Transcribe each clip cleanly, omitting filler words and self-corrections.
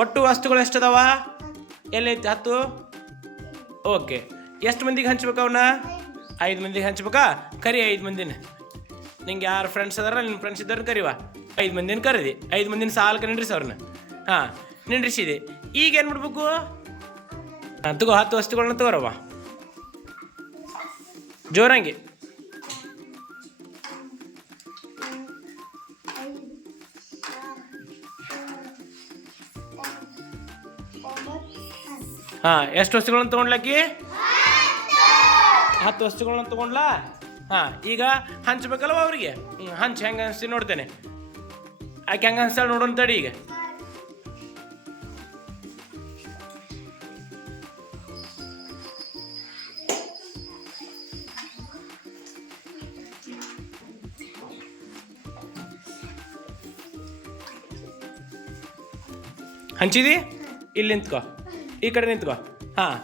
ಒಟ್ಟು ವಸ್ತುಗಳು ಎಷ್ಟದಾವ? ಎಲ್ಲೈತಿ 10? ಓಕೆ. ಎಷ್ಟು ಮಂದಿಗೆ ಹಂಚ್ಬೇಕು ಅವನ್ನ? 5 ಮಂದಿಗೆ ಹಂಚ್ಬೇಕಾ? ಕರಿ 5 ಮಂದಿನ. ನಿಂಗೆ ಯಾರು ಫ್ರೆಂಡ್ಸ್ ಅದಾರ, ನಿನ್ನ ಫ್ರೆಂಡ್ಸ್ ಇದ್ದಾರೆ ಕರಿವಾ. 5 ಮಂದಿನ ಕರೀದಿ. 5 ಮಂದಿನ ಸಾಲಕ್ಕೆ ನಿಂಡ್ರಿಸಿ ಅವ್ರನ್ನ. ಹಾಂ, ನಿಂಡ್ರಿಸಿದೆ. ಈಗ ಏನು ಮಾಡ್ಬೇಕು? ತಗೋ 10 ವಸ್ತುಗಳನ್ನ ತಗೋರವ್ವ, ಜೋರಂಗಿ. ಹಾಂ, ಎಷ್ಟು ವಸ್ತುಗಳನ್ನ ತೊಗೊಂಡ್ಲಾಕಿ? 10 ವಸ್ತುಗಳನ್ನ ತೊಗೊಂಡ್ಲಾ? ಹಾಂ, ಈಗ ಹಂಚ್ಬೇಕಲ್ವ ಅವ್ರಿಗೆ? ಹಂಚ್ ಹೆಂಗೆ ಅನಿಸ್ತೀನಿ ನೋಡ್ತೇನೆ. ಆಕೆ ಹೆಂಗೆ ಅನ್ಸ್ತಾಳೆ ನೋಡೋಣ ತಡಿ. ಈಗ ಹಂಚಿದಿ? ಇಲ್ಲಿ ನಿಂತ್ಕೋ, ಈ ಕಡೆ ನಿಂತ್ಕೋ. ಹಾಂ,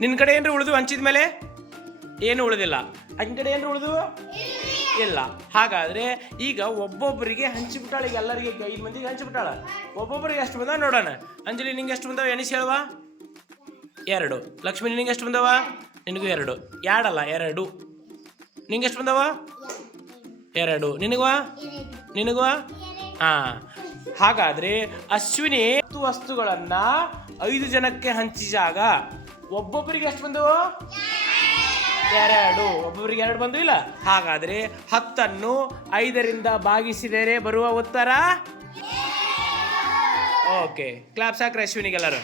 ನಿನ್ನ ಕಡೆ ಏನ್ರಿ ಉಳಿದು? ಹಂಚಿದ ಮೇಲೆ ಏನು ಉಳಿದಿಲ್ಲ. ಆಕಿನ ಕಡೆ ಏನ್ರಿ ಉಳಿದು? ಇಲ್ಲ. ಹಾಗಾದರೆ ಈಗ ಒಬ್ಬೊಬ್ಬರಿಗೆ ಹಂಚಿಬಿಟ್ಟಾಳ. ಈಗ ಎಲ್ಲರಿಗೆ 5 ಮಂದಿಗೆ ಹಂಚಿಬಿಟ್ಟಾಳ. ಒಬ್ಬೊಬ್ಬರಿಗೆ ಎಷ್ಟು ಬಂದಾವ ನೋಡೋಣ. ಅಂಜಲಿ, ನಿಂಗೆ ಎಷ್ಟು ಬಂದಾವ? ಎಣಿಸಿ ಹೇಳುವ. 2. ಲಕ್ಷ್ಮಿ, ನಿನಗೆ ಎಷ್ಟು ಬಂದಾವ? ನಿನಗೂ 2. 2 ಅಲ್ಲ, 2. ನಿಂಗೆ ಎಷ್ಟು ಬಂದಾವ? 2. ನಿನಗುವ? ನಿನಗುವ? ಹಾಂ. ಹಾಗಾದರೆ ಅಶ್ವಿನಿ 10 ವಸ್ತುಗಳನ್ನು 5 ಜನಕ್ಕೆ ಹಂಚಿದಾಗ ಒಬ್ಬೊಬ್ಬರಿಗೆ ಎಷ್ಟು ಬಂದವು? 2. ಒಬ್ಬೊಬ್ಬರಿಗೆ 2 ಬಂದು ಇಲ್ಲ. ಹಾಗಾದರೆ 10 5ರಿಂದ ಭಾಗಿಸಿದರೆ ಬರುವ ಉತ್ತರ? ಓಕೆ, ಕ್ಲಾಪ್ಸ್ ಹಾಕ್ರಿ ಅಶ್ವಿನಿಗೆಲ್ಲರೂ.